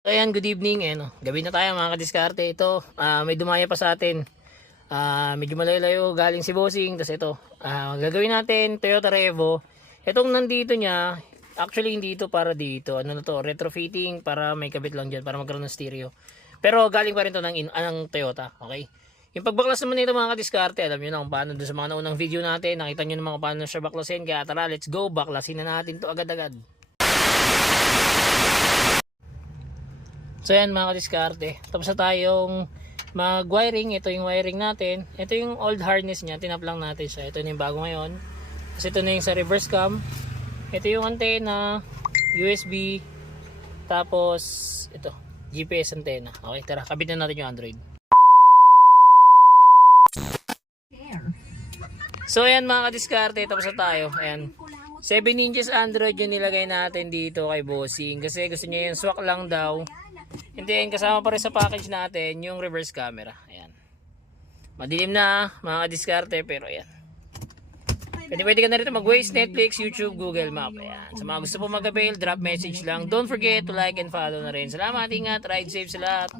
Ayan, good evening. No? Gabi na tayo mga kadiskarte. Ito, may dumaya pa sa atin. Medyo malayo-layo galing si Bossing. Tapos ito, gagawin natin Toyota Revo. Itong nandito niya, actually hindi ito para dito. Ano na to, retrofitting para may kabit lang dyan para magkaroon ng stereo. Pero galing pa rin to ng Toyota. Okay? Yung pagbaklas naman nito mga kadiskarte, alam nyo na kung paano dun sa mga naunang video natin. Nakita nyo naman kung paano siya baklasin. Kaya tara, let's go. Baklasin na natin to agad-agad. So yan mga kadiskarte, tapos na tayong mag-wiring. Ito yung wiring natin. Ito yung old harness niya, tinap lang natin siya. Ito na yung bago ngayon. Kasi ito na yung sa reverse cam. Ito yung antenna, USB, tapos ito, GPS antenna. Okay, tara, kabit na natin yung Android. So ayan mga kadiskarte, tapos na tayo. Ayan, 7 inches Android yung nilagay natin dito kay Bossing. Kasi gusto niya yung swak lang daw. And then kasama pa rin sa package natin yung reverse camera. Ayan. Madilim na mga diskarte pero ayan. Pwede ka na rito mag-Waze, Netflix, YouTube, Google Map. Ayan. Sa mga gusto po mag-avail, drop message lang. Don't forget to like and follow na rin. Salamat, ingat, ride safe sa lahat.